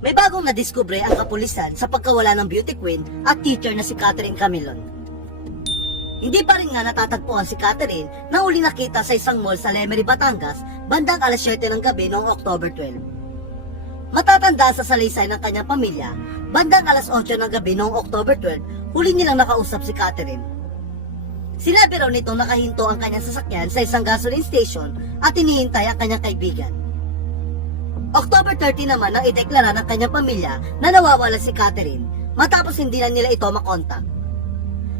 May bagong nadiskubre ang kapulisan sa pagkawala ng beauty queen at teacher na si Catherine Camilon. Hindi pa rin nga natatagpuan si Catherine na uli nakita sa isang mall sa Lemery, Batangas bandang alas 7 ng gabi noong October 12. Matatandaan sa salaysay ng kanyang pamilya, bandang alas 8 ng gabi noong October 12, huli nilang nakausap si Catherine. Sinabi raw nito nakahinto ang kanyang sasakyan sa isang gasoline station at hinihintay ang kanyang kaibigan. October 30 naman nang ideklara ng kanyang pamilya na nawawala si Catherine matapos hindi na nila ito makontak.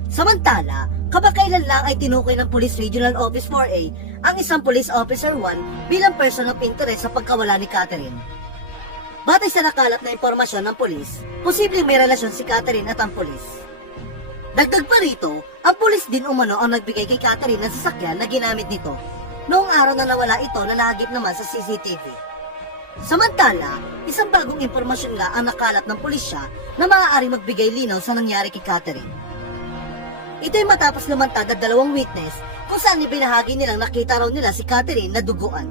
Samantala, kabakailan lang ay tinukoy ng Police Regional Office 4A ang isang Police Officer 1 bilang person of interest sa pagkawala ni Catherine. Batay sa nakalat na impormasyon ng pulis, posibleng may relasyon si Catherine at ang pulis. Dagdag pa rito, ang pulis din umano ang nagbigay kay Catherine ng sasakyan na ginamit nito noong araw na nawala ito na nahagip naman sa CCTV. Samantala, isang bagong impormasyon nga ang nakalat ng pulisya na maaaring magbigay linaw sa nangyari kay Catherine. Ito'y matapos lumantad ang dalawang witness kung saan ibinahagi nilang nakita raw nila si Catherine na duguan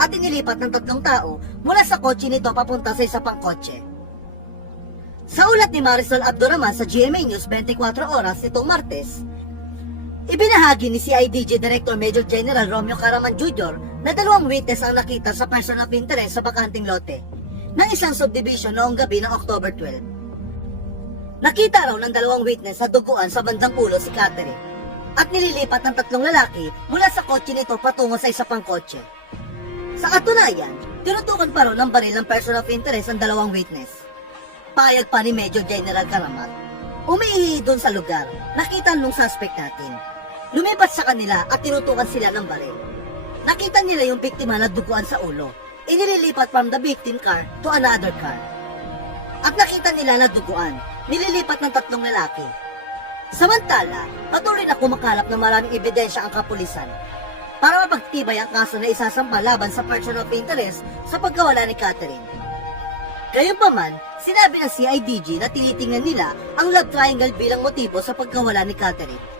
at inilipat ng 3 tao mula sa kotse nito papunta sa isa pang kotse. Sa ulat ni Marisol Abduraman sa GMA News 24 Oras nitong Martes, ibinahagi ni CIDG Director Major General Romeo Caraman Jr. na 2 witness ang nakita sa person of interest sa bakanting lote ng isang subdivision noong gabi ng October 12. Nakita raw ng 2 witness sa duguan sa bandang ulo si Catherine at nililipat ng 3 lalaki mula sa kotse nito patungo sa isa pang kotse. Sa katunayan, tinutukan pa raw ng baril ng person of interest ang 2 witness. Payag pa ni Major General Caraman. Umiihi doon sa lugar, nakita nung suspect natin. Lumipat sa kanila at tinutukan sila ng baril. Nakita nila yung biktima na duguan sa ulo. Inililipat from the victim car to another car. At nakita nila na duguan, nililipat ng 3 lalaki. Samantala, patuloy na kumakalap ng maraming ebidensya ang kapulisan para mapagtibay ang kaso na isasampa laban sa person of interest sa pagkawala ni Catherine. Gayunpaman, sinabi ng CIDG na tinitingnan nila ang love triangle bilang motibo sa pagkawala ni Catherine.